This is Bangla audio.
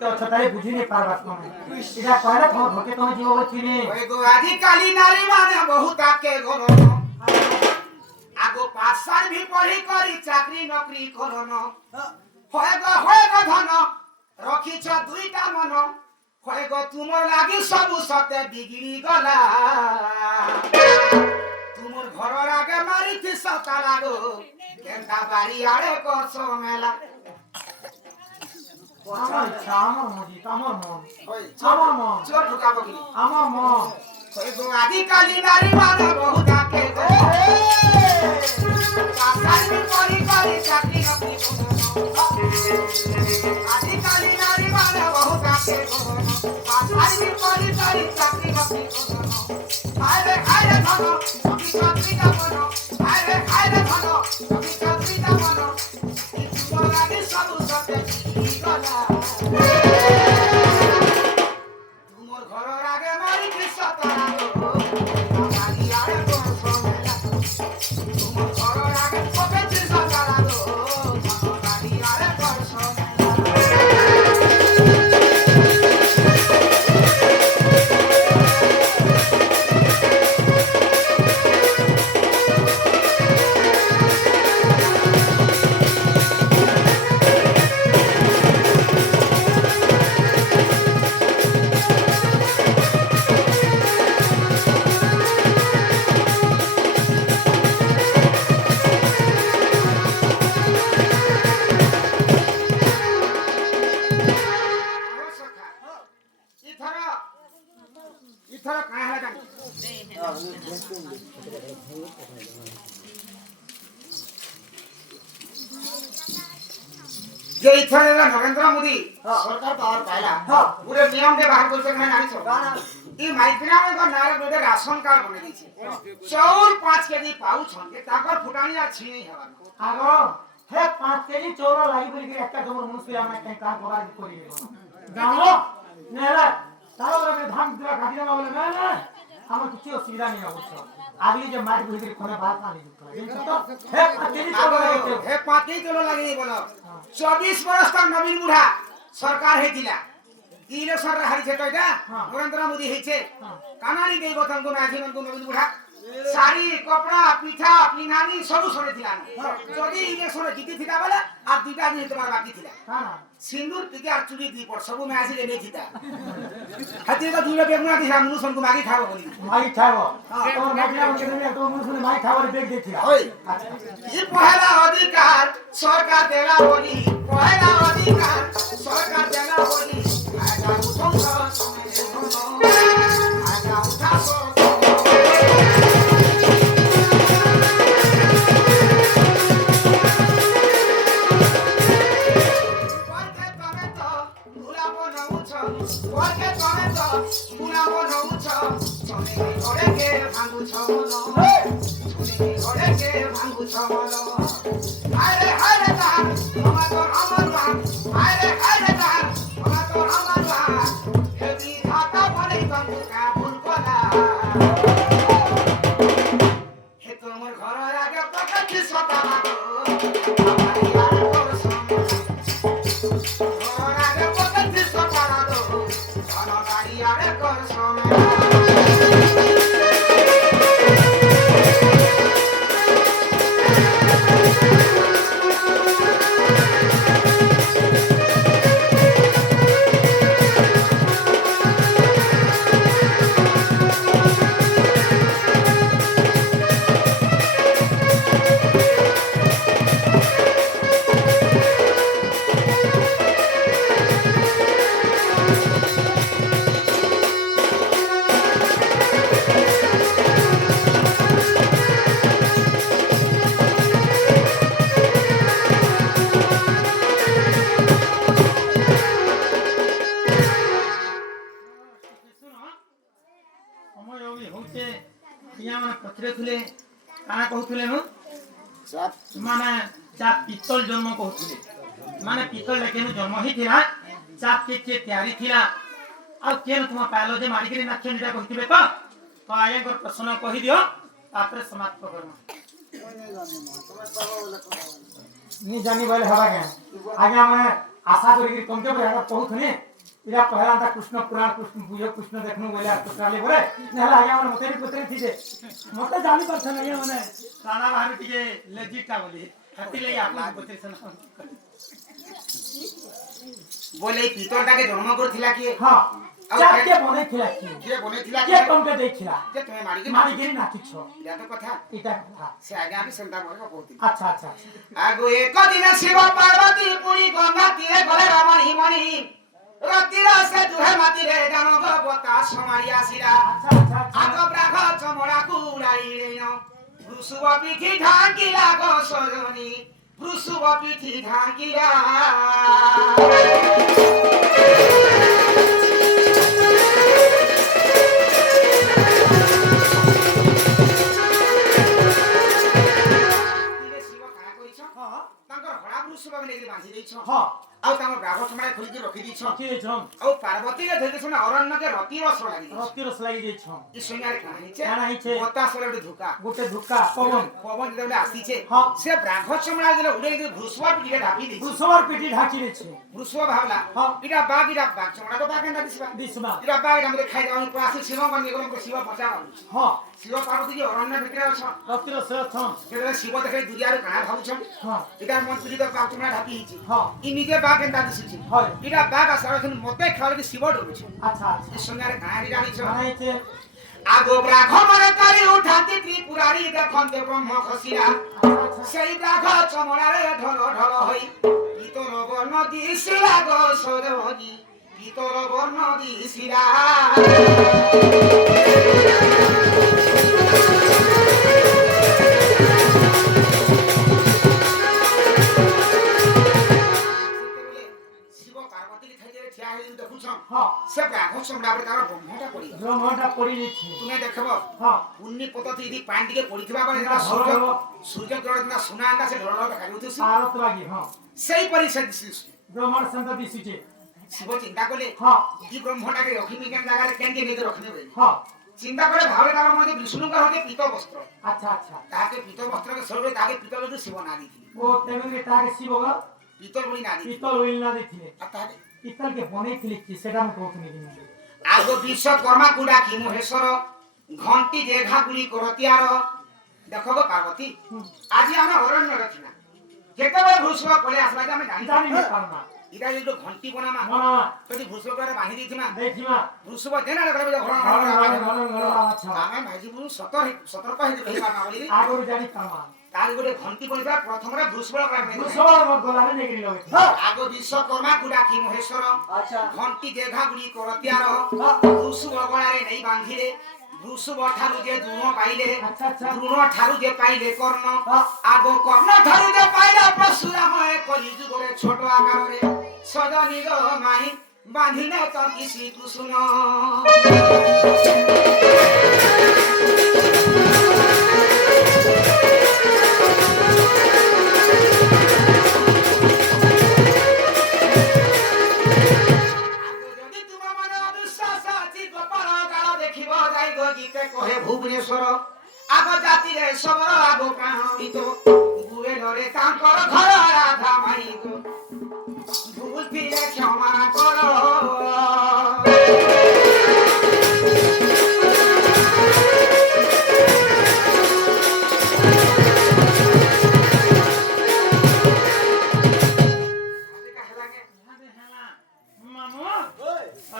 तो छताई बुझी नहीं पार बात में इधर कहला तुम भके तुम जीव होचिनी ओए गो आदि काली नारी माने बहुत आके घरो आगो 5 साल भी पढ़ी करी चाकरी नौकरी करनो होए गो धन रखी छ दुईटा मन होए गो तुमर लागी सब सते बिगड़ी गला तुमर घर आगे मारी थी सता लागो केंदा बारी आड़े करसो मेला আমার ইচ্ছা আমার মজি আমার মন ওই আমার মন চোর ঢুকাবো কি আমার মন ওই গো আদি কালি নারী মানে বহুত আকে গো চাকরি করি করি চাকরি নকরি আদি কালি নারী মানে বহুত আকে গো চাকরি করি করি চাকরি নকরি আরে আরে ধন আমি চাকরি না বনো আরে আরে ধন আমি চাকরি না বনো তোমার আগে সব সতে গলা तुमर घर आगे मारी की सतारागो बारी आड़े करसो मेला तुमर घर आगे पके की सतारागो बारी आड़े करसो इथर काय हला जानी जे इथर नरेंद्र मोदी सरकार पावर पाइला पूरे नियम दे बाहर बोलते मैं नहीं सो ई माइग्रेन में नारे बेटे राशन कार्ड बने दी चाउर 5 केजी पाऊ छनके ताकर फुटानी आ छीनी हवा আগো হে 5 কেজি চৌরা লাগি বলি একটা তোমার মুসলি আমরা কেন কাজ করা করি গামো নেলা তাহলে ধান দিলা কাটি না বলে না না আমার কিছু অসুবিধা নেই অবশ্য আগলি যে মাটি ভিতরে কোনে ভাত আনি দিত তো হে 5 কেজি চৌরা লাগে हे 5 केजी चलो लगे बोलो 24 वर्ष तक नवीन बुढ़ा सरकार हेतिला इलेक्शन रे हारी छे तो एटा नरेंद्र मोदी हेछे कानाली देई गथन को नाथि मन को नवीन बुढ़ा साड़ी कपड़ा पिठा पिनानी सब सरे थिला जदी इलेक्शन रे जीती थिला बेला आ दुटा दिन तोमार बाकी थिला हां सिंदूर टिका चुड़ी दी पर सब में आसी ले थिता हाथी तो दुला बेगना थी हम नुसन को मागी खाबो बोली माई खाबो तो नागिला के ने तो मुसले माई खाबो रे बेग देखिला ओए ये पहला अधिकार सरकार देला बोली पहला अधिकार सरकार देला बोली आजा उठो आजा उठा सो porque tome to una mono mucho chone ore ke bhangu chomono chone ore ke bhangu chomono hare hare da amar ba hare hare da amar ba he bi dhata bole bangu ka bhul kola he tomar ghar age pakati sota mago amari ar korso ghar age pakati sota mago ana bari ar korso पथरे थुले काना कहथुले नु माने चा पित्तल जन्म कहथुले माने पित्तल लेके नु जन्म ही थिला चाप के तैयारी थिला आ केन तुम पालो जे मारी के नाचन जेटा कहथिबे तो आया कर प्रश्न कहि दियो तापर समाप्त करम नि जानी बोले हवा के आगे हमें आशा करी तुमके पर यार कहूथनी इरा पहला ता कृष्ण पुराण कृष्ण बुझो कृष्ण देखनु बोले कृष्णाले बोले नहला आगे मन मते भी पते थी जे मते जानि परछ नहीं माने राणा बाहर टिके लेजिटा बोली हती ले आपन पते सन बोले पितरटाके जन्म करथिला कि हां के बने खिला के बनेथिला के तुमके देखिला जे तुम्हें मारी मारिगिरी नाची छ या तो कथा इटा कथा से आगे भी संता मोर कहती अच्छा अच्छा आगो एक दिन शिव पार्वती पुरी गंगा तीरे गले रमणी मणि रतिरा से दुहे माती रे गानो गो बता समारिया सिरा अच्छा आगो ब्राघ चमड़ा कुड़ाई रेनो भ्रुसुव पिठी ढाकिला गो सजनी भ्रुसुव पिठी ढाकिला बांधी देछ हां आ तम ब्राह्मण समाय खोली के रखी दीछ के छम आ पार्वती के धरि सुन अरण्य के रति रस लागी दीछ रति रस लागि जे छम ई सुनियार कहानी छे काना हि छे बतास रे धुका गोटे धुक्का पवन पवन जेले आसी छे हां से ब्राह्मण समाय जेले उडे के भ्रुसवा पिटी ढाकी दीछ भ्रुसवर पिटी ढाकी रे छे भ्रुसवा भावला हां इडा बाग समाय तो बाग ना दिसबा दिसबा इडा बाग हमरे खाइ जाऊ पासी शिव बन गेलो को शिव बचा हां शिव पार्वती के अरण्य भितरे अछ रति रस छम जेले शिव देखे दुरिया रे कणा भाबुछम हां इडा मन पिटी तो बाग समाय ढाकी हिची हां इ निजे बाग एंदा दिसछि हां इडा बाग सारा मते खाले के शिव डोबुछ अच्छा अच्छा सुनियार कहानी जानी छ काना हि छे आगो ब्राघ मन करी उठाती त्रिपुरारी देखन्ते ब्रह्म खसिरा अच्छा সেই ব্রাঘ চমড়ারে ঢল ঢল হই পিতল বর্ণ দিছিলা গো সরবি পিতল বর্ণ দিছিলা শিব পার্বতী খাইতে ঠিয়া হই দেখুছ हां সে ব্রাঘ চমড়ারে তার ব্রহ্মটা পড়ি ब्रह्मटा पड़ी रे छे তুমি দেখব हां পুণ্যি পদ্ধতি যদি পানি দিকে পড়িଥିବା বেলে যেটা সূর্য গ্রহ যেটা সোনা আন্দা সে ঢল ঢল দেখা যাউছি आरत लागि हां সেই পরিষদ ब्रह्मण संत दिसि छे শিব চিন্তা করলে हां কি ব্রহ্মটাকে রখিমি কেন জায়গায় কেন নিতে রখিমি বলে हां চিন্তা করে ভাবে তার মধ্যে বিষ্ণুঙ্কর হতে পিত বস্ত্র अच्छा अच्छा তাকে পিত বস্ত্রকে সর্বে তাকে পিতল তো শিব না দিতি ओ तेमगे ताके शिवगा পিতল বলি না দিতি पितल ओइल ना दिथिले আর তাকে पितल के बने थिले कि सेटा म कहथुनी कि আগ বিশ্বকর্মা কুডা কি মহেশ্বর ঘন্টি দেঘা গুলি করতিয়ার দেখো গো পার্বতী আজি আমরা অরণ্য রচনা যেতবে ভূষব পলে আসলা যে আমি জানি जानि न पारमा ইটা যে ঘন্টি বনামা मना যদি ভূষব করে বাঁধি দিছিনা देखिमा ভূষব দেনা লাগবে যে ঘর अच्छा আমি ভাজি বলু সতর্ক হই রহি পারনা বলি आगोर जानि पारमा তার গোটে ঘন্টি বনিবা প্রথমে ভূষব করে मुसवार म गोलारे नेगरी लगे আগ বিশ্বকর্মা কুডা কি মহেশ্বর अच्छा ঘন্টি দেঘা গুলি করতিয়ার ভূষব গলারে নেই বাঁধিলে ভূষব ঠারু যে দ্রোণ পাইলে अच्छा अच्छा দ্রোণ ঠারু যে পাইলে কর্ণ আগ কর্ণ ঠারু যে পাইলে পরশুরাময়ে কলি যুগরে ছোট আকারে সজনি গো মাই বাঁধিলে তো কিসি কুসুন যদি তোমার মনে অবিশ্বাস আছে গোপাল গাল দেখিব যাই গো গীতে কহে ভুবনেশ্বর আগ জাতিরে সবর আগ কাহিত